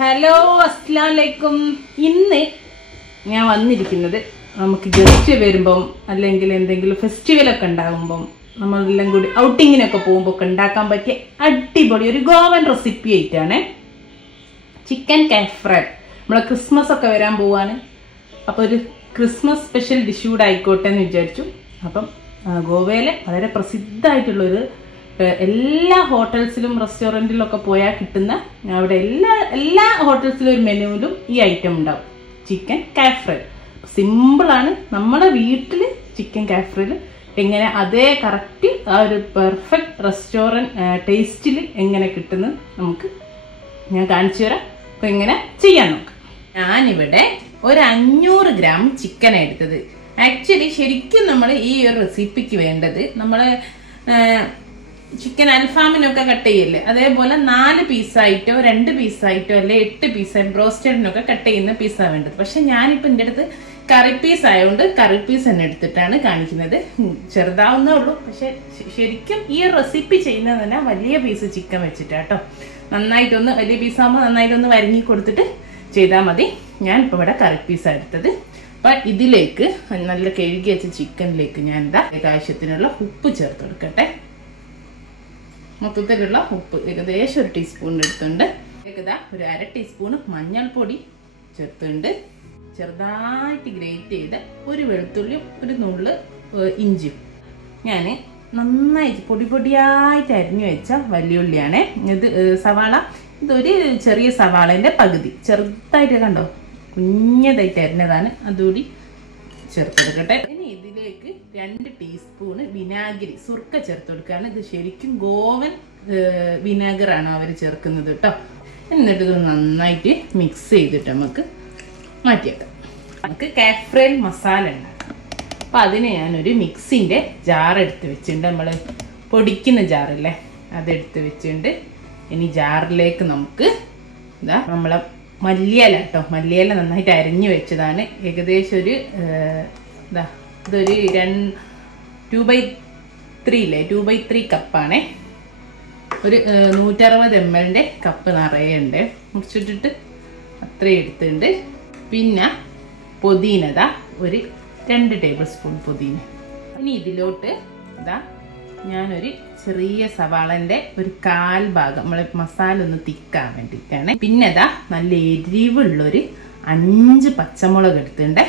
Hello അസ്സലാമലൈക്കും. ഇന്ന് ഞാൻ വന്നിരിക്കുന്നത് നമുക്ക് ഗസ്റ്റ് വരുമ്പം അല്ലെങ്കിൽ എന്തെങ്കിലും ഫെസ്റ്റിവലൊക്കെ ഉണ്ടാകുമ്പം നമ്മളെല്ലാം കൂടി ഔട്ടിങ്ങിനൊക്കെ പോകുമ്പോൾ ഒക്കെ ഉണ്ടാക്കാൻ പറ്റിയ അടിപൊളി ഒരു ഗോവൻ റെസിപ്പി ആയിട്ടാണ്. ചിക്കൻ കാഫ്രൽ. നമ്മളെ ക്രിസ്മസ് ഒക്കെ വരാൻ പോവാണ്. അപ്പോൾ ഒരു ക്രിസ്മസ് സ്പെഷ്യൽ ഡിഷ് കൂടെ ആയിക്കോട്ടെ എന്ന് വിചാരിച്ചു. അപ്പം ഗോവയിലെ വളരെ പ്രസിദ്ധമായിട്ടുള്ളൊരു എല്ലാ ഹോട്ടൽസിലും റെസ്റ്റോറൻറ്റിലും ഒക്കെ പോയാൽ കിട്ടുന്ന അവിടെ എല്ലാ ഹോട്ടൽസിലും ഒരു മെനുവിലും ഈ ഐറ്റം ഉണ്ടാവും. ചിക്കൻ കാഫ്രൽ സിമ്പിളാണ്. നമ്മുടെ വീട്ടിൽ ചിക്കൻ കാഫ്രൽ എങ്ങനെ അതേ കറക്റ്റ് ആ ഒരു പെർഫെക്റ്റ് റെസ്റ്റോറൻറ്റ് ടേസ്റ്റിൽ എങ്ങനെ കിട്ടുന്നത് നമുക്ക് ഞാൻ കാണിച്ചു തരാം. അപ്പം എങ്ങനെ ചെയ്യാൻ നോക്കാം. ഞാനിവിടെ ഒരു 500 ഗ്രാം ചിക്കൻ എടുത്തത്. ആക്ച്വലി ശരിക്കും നമ്മൾ ഈ ഒരു റെസിപ്പിക്ക് വേണ്ടത് നമ്മൾ ചിക്കൻ അൽഫാമിനൊക്കെ കട്ട് ചെയ്യല്ലേ, അതേപോലെ 4 പീസായിട്ടോ 2 പീസായിട്ടോ അല്ലെ 8 പീസായി ബ്രോസ്റ്റഡിനൊക്കെ കട്ട് ചെയ്യുന്ന പീസാണ് വേണ്ടത്. പക്ഷെ ഞാനിപ്പോൾ എൻ്റെ അടുത്ത് കറി പീസ് ആയതുകൊണ്ട് കറി പീസ് തന്നെ എടുത്തിട്ടാണ് കാണിക്കുന്നത്. ചെറുതാവുന്നേ ഉള്ളൂ. പക്ഷെ ശരിക്കും ഈ റെസിപ്പി ചെയ്യുന്നത് തന്നെ വലിയ പീസ് ചിക്കൻ വെച്ചിട്ടാട്ടോ. നന്നായിട്ടൊന്ന് വലിയ പീസാകുമ്പോൾ നന്നായിട്ടൊന്ന് വരങ്ങി കൊടുത്തിട്ട് ചെയ്താൽ മതി. ഞാൻ ഇപ്പോൾ ഇവിടെ കറി പീസാണ് എടുത്തത്. അപ്പം ഇതിലേക്ക് നല്ല കഴുകി വെച്ച ചിക്കനിലേക്ക് ഞാൻ എന്താ ആവശ്യത്തിനുള്ള ഉപ്പ് ചേർത്ത് കൊടുക്കട്ടെ. മൊത്തത്തിലുള്ള ഉപ്പ് ഏകദേശം 1 ടീസ്പൂൺ എടുത്തുണ്ട്. ഇതാ ഒരു 1/2 ടീസ്പൂൺ മഞ്ഞൾപ്പൊടി ചേർത്തുണ്ട്. ചെറുതായിട്ട് ഗ്രേറ്റ് ചെയ്ത ഒരു വെളുത്തുള്ളിയും ഒരു നുള്ള് ഇഞ്ചിയും ഞാൻ നന്നായിട്ട് പൊടിയായിട്ട് അരിഞ്ഞു വെച്ച വലിയുള്ളിയാണ് ഇത്. സവാള ഇതൊരു ചെറിയ സവാളേൻ്റെ പകുതി ചെറുതായിട്ട് കണ്ടോ കുഞ്ഞതായിട്ട് അരിഞ്ഞതാണ്. അതുകൂടി ചേർത്ത് കൊടുക്കട്ടെ. ഇനി ഇതിലേക്ക് 2 ടീസ്പൂണ് വിനാഗിരി സുർക്ക ചേർത്ത് കൊടുക്കുകയാണ്. ഇത് ശരിക്കും ഗോവൻ വിനാഗറാണ് അവർ ചേർക്കുന്നത് കേട്ടോ. എന്നിട്ട് ഇത് നന്നായിട്ട് മിക്സ് ചെയ്തിട്ട് നമുക്ക് മാറ്റിയേക്കാം. നമുക്ക് കാഫ്രൽ മസാല ഉണ്ടാക്കാം. അപ്പം അതിന് ഞാനൊരു മിക്സിൻ്റെ ജാർ എടുത്ത് വെച്ചിട്ടുണ്ട്. നമ്മൾ പൊടിക്കുന്ന ജാറില്ലേ അതെടുത്ത് വെച്ചിട്ടുണ്ട്. ഇനി ജാറിലേക്ക് നമുക്ക് ഇതാ നമ്മളെ മല്ലിയില കേട്ടോ, മല്ലിയില നന്നായിട്ട് അരിഞ്ഞു വെച്ചതാണ്. ഏകദേശം ഒരു ഇതാ ഇതൊരു 2/3 കപ്പാണേ. ഒരു 160 ml കപ്പ് നിറയുണ്ട്. മുറിച്ചിട്ടിട്ട് അത്രയും എടുത്തിട്ടുണ്ട്. പിന്നെ പുതിനതാ ഒരു 2 ടേബിൾ സ്പൂൺ പുതിന. ഇനി ഇതിലോട്ട് ഇതാ ഞാനൊരു ചെറിയ സവാളൻ്റെ ഒരു 1/4 ഭാഗം നമ്മൾ മസാല ഒന്ന് തിക്കാൻ വേണ്ടിയിട്ടാണ്. പിന്നെ ഇതാ നല്ല എരിവുള്ളൊരു 5 പച്ചമുളക് എടുത്തിട്ടുണ്ട്.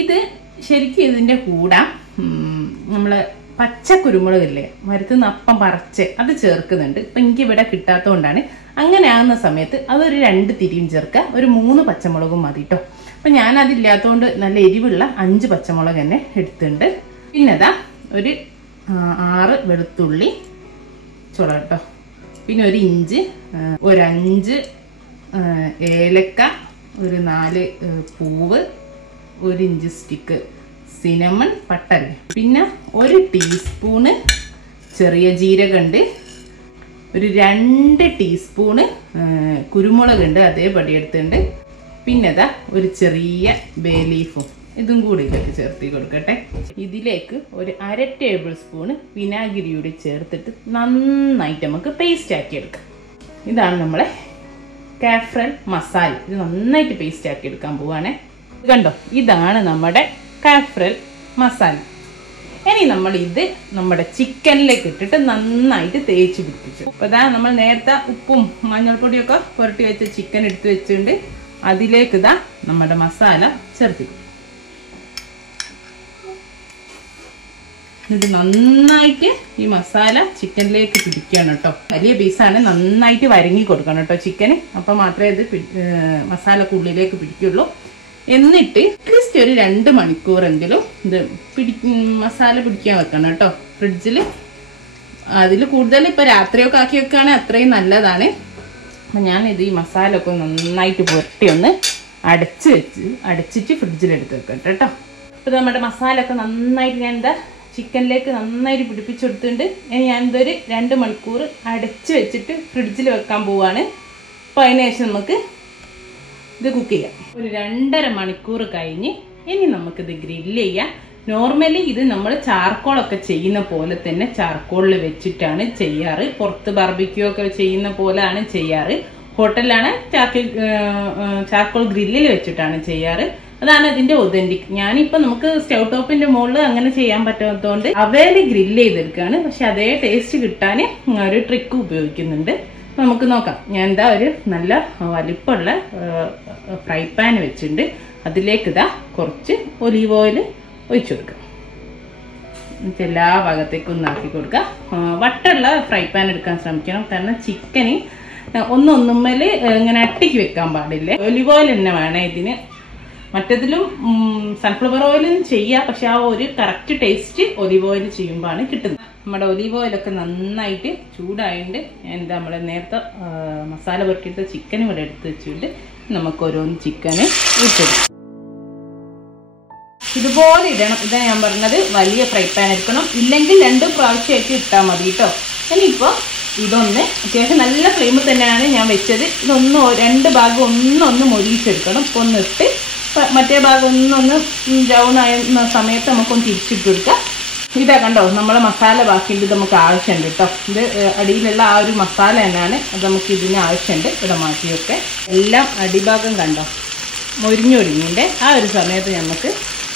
ഇത് ശരിക്കും ഇതിൻ്റെ കൂടെ നമ്മൾ പച്ച കുരുമുളകില്ലേ മരത്തുനിന്ന് അപ്പം പറിച്ച് അത് ചേർക്കുന്നുണ്ട്. ഇപ്പം എനിക്ക് ഇവിടെ കിട്ടാത്തതുകൊണ്ടാണ്. അങ്ങനെ ആകുന്ന സമയത്ത് അതൊരു 2 തിരിയും ചേർക്കുക. ഒരു 3 പച്ചമുളകും മതി കേട്ടോ. അപ്പം ഞാനതില്ലാത്തതുകൊണ്ട് നല്ല എരിവുള്ള 5 പച്ചമുളക് തന്നെ എടുത്തിട്ടുണ്ട്. പിന്നെ ഇതാ ഒരു 6 വെളുത്തുള്ളി ചുള കേട്ടോ. പിന്നെ ഒരു ഇഞ്ചി, ഒരു 5 ഏലക്ക, ഒരു 4 പൂവ്, 1 ഇഞ്ച് സ്റ്റിക്ക് സിനമൺ പട്ടല്ല. പിന്നെ 1 ടീസ്പൂണ് ചെറിയ ജീരകമുണ്ട്. ഒരു 2 ടീസ്പൂണ് കുരുമുളകുണ്ട്, അതേപടി എടുത്തിട്ടുണ്ട്. പിന്നെ അതാ ഒരു ചെറിയ ബേ ലീഫും ഇതും കൂടി ഇതിലേക്ക് ചേർത്തി കൊടുക്കട്ടെ. ഇതിലേക്ക് ഒരു 1/2 ടേബിൾ സ്പൂണ് വിനാഗിരി കൂടി ചേർത്തിട്ട് നന്നായിട്ട് നമുക്ക് പേസ്റ്റ് ആക്കി എടുക്കാം. ഇതാണ് നമ്മളെ കാഫ്രൽ മസാല. ഇത് നന്നായിട്ട് പേസ്റ്റ് ആക്കി എടുക്കാൻ പോവാണേ. കണ്ടോ, ഇതാണ് നമ്മുടെ കാഫ്രൽ മസാല. ഇനി നമ്മൾ ഇത് നമ്മുടെ ചിക്കനിലേക്ക് ഇട്ടിട്ട് നന്നായിട്ട് തേച്ച് പിടിപ്പിച്ചു. അപ്പോൾ ഇതാ നമ്മൾ നേരത്തെ ഉപ്പും മഞ്ഞൾപ്പൊടിയൊക്കെ പുരട്ടി വെച്ച ചിക്കൻ എടുത്ത് വെച്ചിട്ടുണ്ട്. അതിലേക്ക് ഇതാ നമ്മുടെ മസാല ചേർത്തി. ഇത് നന്നായിട്ട് ഈ മസാല ചിക്കനിലേക്ക് പിടിക്കണം കേട്ടോ. വലിയ പീസാണ്, നന്നായിട്ട് വരങ്ങി കൊടുക്കണം കേട്ടോ ചിക്കന്. അപ്പം മാത്രമേ ഇത് മസാലക്കുള്ളിലേക്ക് പിടിക്കുള്ളൂ. എന്നിട്ട് അറ്റ്ലീസ്റ്റ് ഒരു 2 മണിക്കൂറെങ്കിലും ഇത് മസാല പിടിക്കാൻ വെക്കണം കേട്ടോ ഫ്രിഡ്ജിൽ. അതിൽ കൂടുതൽ ഇപ്പോൾ രാത്രിയൊക്കെ ആക്കി വെക്കുകയാണെങ്കിൽ അത്രയും നല്ലതാണ്. അപ്പം ഞാനിത് ഈ മസാല ഒക്കെ നന്നായിട്ട് പുരട്ടി ഒന്ന് അടച്ചിട്ട് ഫ്രിഡ്ജിലെടുത്ത് വെക്കട്ടെ കേട്ടോ. അപ്പോൾ നമ്മുടെ മസാല ഒക്കെ നന്നായിട്ട് ഞാൻ എന്താ ചിക്കനിലേക്ക് നന്നായിട്ട് പിടിപ്പിച്ചെടുത്തിട്ടുണ്ട്. ഇനി ഞാനിതൊരു 2 മണിക്കൂർ അടച്ച് വെച്ചിട്ട് ഫ്രിഡ്ജിൽ വെക്കാൻ പോവാണ്. അപ്പോൾ അതിന് ശേഷം നമുക്ക് ഇത് കുക്ക് ചെയ്യാം. ഒരു 2.5 മണിക്കൂർ കഴിഞ്ഞ് ഇനി നമുക്കിത് ഗ്രില്ല് ചെയ്യാം. നോർമലി ഇത് നമ്മൾ ചാർക്കോളൊക്കെ ചെയ്യുന്ന പോലെ തന്നെ ചാർക്കോളിൽ വെച്ചിട്ടാണ് ചെയ്യാറ്. പുറത്ത് ബാർബിക്യൂ ഒക്കെ ചെയ്യുന്ന പോലെയാണ് ചെയ്യാറ്. ഹോട്ടലിലാണ് ചാർക്കോൾ ഗ്രില്ലിൽ വെച്ചിട്ടാണ് ചെയ്യാറ്. അതാണ് ഇതിന്റെ ഒതന്റിക്. ഞാനിപ്പോ നമുക്ക് സ്റ്റൗ ടോപ്പിന്റെ മുകളിൽ അങ്ങനെ ചെയ്യാൻ പറ്റാത്തതുകൊണ്ട് അവയില് ഗ്രില്ല് ചെയ്തെടുക്കുകയാണ്. പക്ഷെ അതേ ടേസ്റ്റ് കിട്ടാൻ ഒരു ട്രിക്ക് ഉപയോഗിക്കുന്നുണ്ട്. നമുക്ക് നോക്കാം. ഞാൻ എന്താ ഒരു നല്ല വലിപ്പമുള്ള ഫ്രൈ പാൻ വെച്ചിട്ടുണ്ട്. അതിലേക്ക് ഇതാ കുറച്ച് ഒലീവ് ഓയിൽ ഒഴിച്ചു കൊടുക്കാം. എല്ലാ ഭാഗത്തേക്കും ഒന്ന് ആക്കി കൊടുക്കുക. വട്ടുള്ള ഫ്രൈ പാൻ എടുക്കാൻ ശ്രമിക്കണം. കാരണം ചിക്കന് ഒന്നൊന്നുമ്മേല് ഇങ്ങനെ അട്ടിക്ക് വെക്കാൻ പാടില്ല. ഒലിവ് ഓയിൽ തന്നെ വേണം ഇതിന്. മറ്റേതിലും സൺഫ്ലവർ ഓയിലും ചെയ്യാം. പക്ഷെ ആ ഒരു കറക്റ്റ് ടേസ്റ്റ് ഒലിവ് ഓയിൽ ചെയ്യുമ്പോഴാണ് കിട്ടുന്നത്. നമ്മുടെ ഒലിവ് ഓയിലൊക്കെ നന്നായിട്ട് ചൂടായിട്ട് എന്താ നമ്മളെ നേരത്തെ മസാല പുരട്ടിയിട്ട് ചിക്കനും ഇവിടെ എടുത്ത് വെച്ചിട്ട് നമുക്ക് ഓരോന്ന് ചിക്കന് ഇട്ടിടും. ഇതുപോലെ ഇടണം. ഇതാ ഞാൻ പറഞ്ഞത്, വലിയ ഫ്രൈ പാൻ എടുക്കണം. ഇല്ലെങ്കിൽ 2 പ്രാവശ്യമായിട്ട് ഇട്ടാൽ മതി കേട്ടോ. ഇനിയിപ്പോൾ ഇതൊന്ന് അത്യാവശ്യം നല്ല ഫ്ലെയിമിൽ തന്നെയാണ് ഞാൻ വെച്ചത്. ഇതൊന്ന് 2 ഭാഗം ഒന്നൊന്ന് മൊരിയിച്ചെടുക്കണം. ഇപ്പോൾ ഒന്ന് ഇട്ട് മറ്റേ ഭാഗം ഒന്നൊന്ന് ബ്രൗൺ ആയിരുന്ന സമയത്ത് നമുക്കൊന്ന് തിരിച്ചിട്ട് കൊടുക്കാം. ഇതാ കണ്ടോ, നമ്മളെ മസാല ബാക്കിയുണ്ട്. ഇത് നമുക്ക് ആവശ്യമുണ്ട് കേട്ടോ. ഇത് അടിയിലുള്ള ആ ഒരു മസാല തന്നെയാണ്. അത് നമുക്ക് ഇതിന് ആവശ്യമുണ്ട്. ഇവിടെ മാറ്റിയൊക്കെ എല്ലാം അടിഭാഗം കണ്ടോ മൊരിഞ്ഞൊരിഞ്ഞിൻ്റെ ആ ഒരു സമയത്ത് നമുക്ക്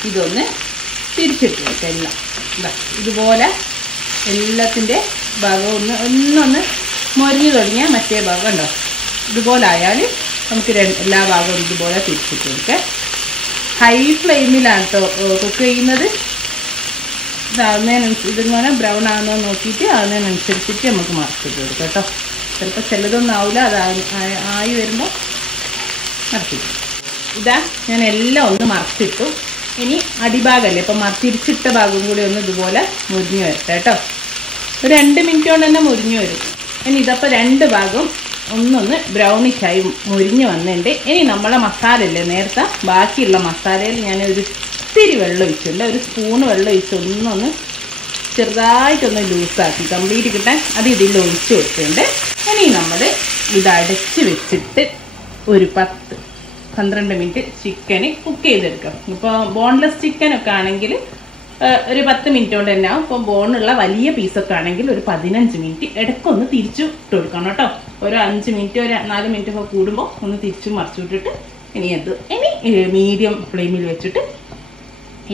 ഇതൊന്ന് തിരിച്ചിട്ട് വെക്കാം. എല്ലാം ഇതാ ഇതുപോലെ എല്ലാത്തിൻ്റെ ഭാഗം ഒന്നൊന്ന് മൊരിഞ്ഞു തുടങ്ങിയാൽ മറ്റേ ഭാഗം ഉണ്ടോ ഇതുപോലെ ആയാൽ നമുക്ക് എല്ലാ ഭാഗവും ഇതുപോലെ തിരിച്ചിട്ട് കൊടുക്കാം. ഹൈ ഫ്ലെയിമിലാണ് കേട്ടോ കുക്ക് ചെയ്യുന്നത്. ഇതിങ്ങനെ ബ്രൗൺ ആകുന്നോ നോക്കിയിട്ട് അതിനനുസരിച്ചിട്ട് നമുക്ക് മറച്ചിട്ട് കൊടുക്കാം കേട്ടോ. ചിലപ്പോൾ ചിലതൊന്നും ആവില്ല. അത് ആയി വരുമ്പോൾ മറച്ചിട്ടു. ഇതാ ഞാൻ എല്ലാം ഒന്ന് മറച്ചിട്ടു. ഇനി അടിഭാഗമല്ലേ ഇപ്പം തിരിച്ചിട്ട ഭാഗം കൂടി ഒന്ന് ഇതുപോലെ മുരിഞ്ഞു വരട്ടെ കേട്ടോ. ഒരു 2 മിനിറ്റ് കൊണ്ട് തന്നെ മുരിഞ്ഞു വരും. ഇനി ഇതപ്പോൾ 2 ഭാഗം ഒന്നൊന്ന് ബ്രൗണിഷായി മുരിഞ്ഞ് വന്നിട്ടുണ്ട്. ഇനി നമ്മളെ മസാല അല്ലേ നേരത്തെ ബാക്കിയുള്ള മസാലയിൽ ഞാനൊരു ഇത്തിരി വെള്ളം ഒഴിച്ചിട്ടുണ്ട്. ഒരു സ്പൂണ് വെള്ളം ഒഴിച്ച് ഒന്നൊന്ന് ചെറുതായിട്ടൊന്ന് ലൂസാക്കി കംപ്ലീറ്റ് കിട്ടാൻ അത് ഇതിൽ ഒഴിച്ച് കൊടുത്തിട്ടുണ്ട്. ഇനി നമ്മൾ ഇത് അടച്ച് വെച്ചിട്ട് ഒരു 10-12 മിനിറ്റ് ചിക്കന് കുക്ക് ചെയ്തെടുക്കാം. ഇപ്പോൾ ബോൺലെസ് ചിക്കനൊക്കെ ആണെങ്കിൽ ഒരു 10 മിനിറ്റ് കൊണ്ട് തന്നെ ആവും. ഇപ്പോൾ ബോണുള്ള വലിയ പീസൊക്കെ ആണെങ്കിൽ ഒരു 15 മിനിറ്റ് ഇടയ്ക്കൊന്ന് തിരിച്ചു ഇട്ട് കൊടുക്കണം കേട്ടോ. ഒരു 5 മിനിറ്റ് ഒരു 4 മിനിറ്റ് ഒക്കെ കൂടുമ്പോൾ ഒന്ന് തിരിച്ചു മറിച്ചു വിട്ടിട്ട് ഇനി മീഡിയം ഫ്ലെയിമിൽ വെച്ചിട്ട്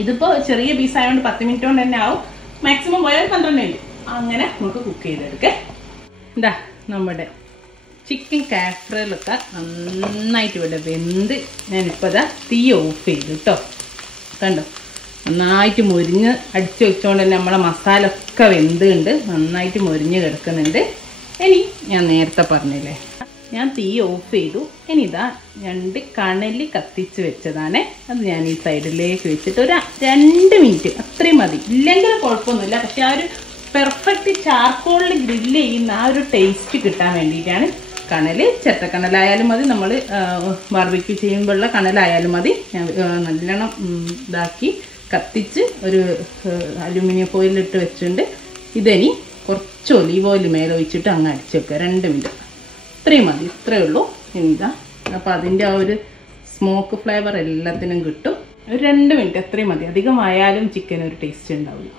ഇതിപ്പോൾ ചെറിയ പീസായതുകൊണ്ട് 10 മിനിറ്റ് കൊണ്ട് തന്നെ ആവും. മാക്സിമം പോയാൽ 12 മിനിറ്റ് അങ്ങനെ നമുക്ക് കുക്ക് ചെയ്തെടുക്കാം. എന്താ നമ്മുടെ ചിക്കൻ കാഫ്രലൊക്കെ നന്നായിട്ട് ഇവിടെ വെന്ത് ഞാനിപ്പോൾ ഇതാ തീ ഓഫ് ചെയ്തു കേട്ടോ. കണ്ടോ നന്നായിട്ട് മുരിഞ്ഞ് അടിച്ചു വെച്ചുകൊണ്ട് തന്നെ നമ്മളെ മസാല ഒക്കെ വെന്തുണ്ട്. നന്നായിട്ട് മുരിഞ്ഞ് കിടക്കുന്നുണ്ട്. ഇനി ഞാൻ നേരത്തെ പറഞ്ഞില്ലേ ഞാൻ തീ ഓഫ് ചെയ്തു. ഇനി ഇതാ 2 കണൽ കത്തിച്ച് വെച്ചതാണ്. അത് ഞാൻ ഈ സൈഡിലേക്ക് വെച്ചിട്ട് ഒരു 2 മിനിറ്റ് അത്രയും മതി. ഇല്ലെങ്കിൽ കുഴപ്പമൊന്നുമില്ല. പക്ഷെ ആ ഒരു പെർഫെക്റ്റ് ചാർക്കോളിൽ ഗ്രില്ല് ചെയ്യുന്ന ആ ഒരു ടേസ്റ്റ് കിട്ടാൻ വേണ്ടിയിട്ടാണ്. കണൽ ചെറ്റക്കണലായാലും മതി, നമ്മൾ ബാർബിക്യൂ ചെയ്യുമ്പോഴുള്ള കണലായാലും മതി. നല്ലോണം ഇതാക്കി കത്തിച്ച് ഒരു അലുമിനിയം ഫോയിലിട്ട് വെച്ചിട്ടുണ്ട്. ഇതിനി കുറച്ച് ഒലീവ് ഓയിൽ മേലെ ഒഴിച്ചിട്ട് അങ്ങ് അടിച്ച് വെക്കുക 2 മിനിറ്റ്. ഇത്രയും മതി, ഇത്രയേ ഉള്ളൂ. എന്താ അപ്പോൾ അതിൻ്റെ ആ ഒരു സ്മോക്ക് ഫ്ലേവർ എല്ലാത്തിനും കിട്ടും. ഒരു 2 മിനിറ്റ് അത്രയും മതി. അധികമായാലും ചിക്കൻ ഒരു ടേസ്റ്റ് ഉണ്ടാവില്ല.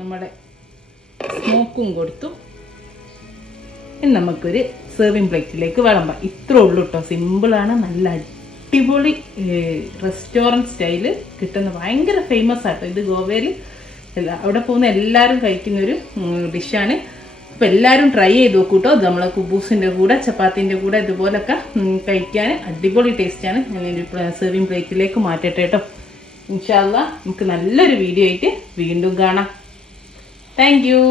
നമ്മുടെ സ്മോക്കും കൊടുത്തു. ഇനി നമുക്കൊരു സെർവിങ് പ്ലേറ്റിലേക്ക് വിളമ്പാം. ഇത്രേ ഉള്ളൂ കേട്ടോ. സിമ്പിളാണ്. നല്ല അടിപൊളി റെസ്റ്റോറൻറ്റ് സ്റ്റൈല് കിട്ടുന്ന ഭയങ്കര ഫേമസ് ആട്ടോ ഇത്. ഗോവയിൽ അവിടെ പോകുന്ന എല്ലാവരും കഴിക്കുന്നൊരു ഡിഷാണ്. അപ്പോൾ എല്ലാവരും ട്രൈ ചെയ്ത് നോക്കൂ കേട്ടോ. ഇത് നമ്മളെ കുബൂസിൻ്റെ കൂടെ ചപ്പാത്തിൻ്റെ കൂടെ ഇതുപോലൊക്കെ കഴിക്കാൻ അടിപൊളി ടേസ്റ്റാണ്. ഞാനൊരു സെർവിങ് പ്ലേറ്റിലേക്ക് മാറ്റട്ടെ കേട്ടോ. ഇൻഷാ അല്ലാഹ് നമുക്ക് നല്ലൊരു വീഡിയോ ആയിട്ട് വീണ്ടും കാണാം. Thank you.